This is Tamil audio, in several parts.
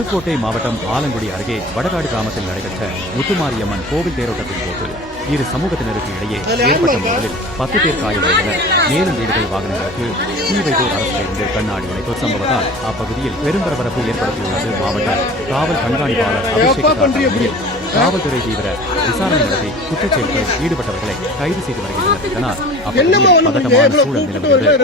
புதுக்கோட்டை மாவட்டம் ஆலங்குடி அருகே வடகாடு கிராமத்தில் நடைபெற்ற முத்துமாரியம்மன் கோவில் தேரோட்டத்தின் போது இரு சமூகத்தினருக்கு இடையே ஏற்பட்ட மோதலில் பத்து பேர் காயமடைந்தனர். மேலும் வீடுகள் வாகனங்களுக்கு தீ வைத்தோர் அரசிலிருந்து கண்ணாடி உடைப்பு சம்பவத்தால் அப்பகுதியில் பெரும் பரபரப்பு ஏற்படுத்தியுள்ளது மாவட்ட காவல் கண்காணிப்பாளர் அபிஷேக் காவல்துறை தீவிர விசாரணை நடத்தி குற்றச்செயல்களில் ஈடுபட்டவர்களை கைது செய்து வருகின்றனர். இதனால் அப்பகுதியில் பதட்டமான சூழல் நிலவுகிறது.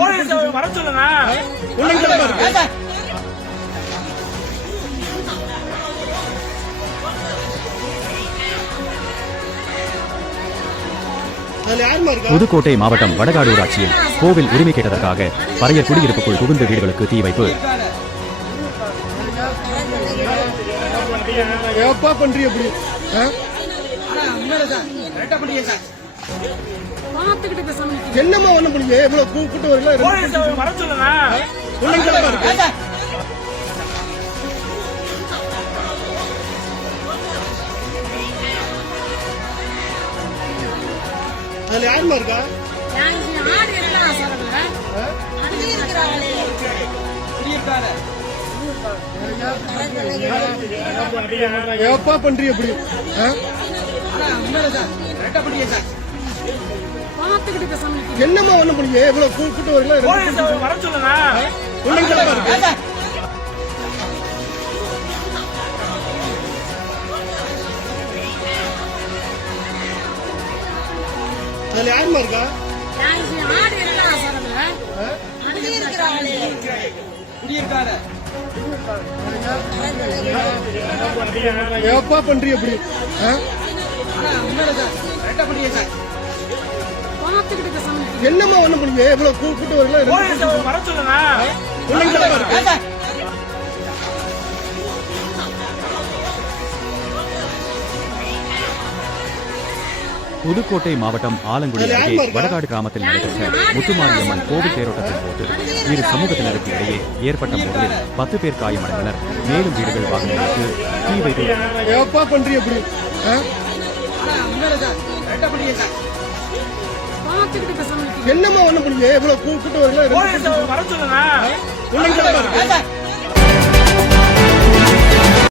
புதுக்கோட்டை மாவட்டம் வடகாடு ஊராட்சியில் கோவில் உரிமை கேட்டதற்காக பறையர் குடியிருப்புக்குள் புகுந்த வீடுகளுக்கு தீ வைப்பு. என்னம்மா ஒண்ணு பண்ணீங்க இவ்வளவு கூப்பிட்டு வரல அதுல யாருமா இருக்கா? எப்பா பண்றீங்க நிக்கிறீங்க. என்னம்மா ஒண்ணு பண்ணீங்க? இவ்வளவு கூப்பிட்டு வரல அதுல யாருமா இருக்கா? எப்பா பண்றீங்க அப்படி. என்னம்மா ஒண்ணு பண்ணீங்க? இவ்வளவு கூப்பிட்டு வரல புதுக்கோட்டை மாவட்டம் ஆலங்குடி அருகே வடகாடு கிராமத்தில் நடைபெற்ற முத்துமாரியம்மன் கோவில் தேரோட்டத்தின் போது இரு சமூகத்தினருக்கு இடையே ஏற்பட்ட மோதலில் பத்து பேர் காயமடைந்தனர். மேலும் வீடுகள் வாகனங்களுக்கு தீ வைத்து. என்னம்மா ஒண்ணு பண்ணீங்க இவ்வளவு கூப்பிட்டு வரல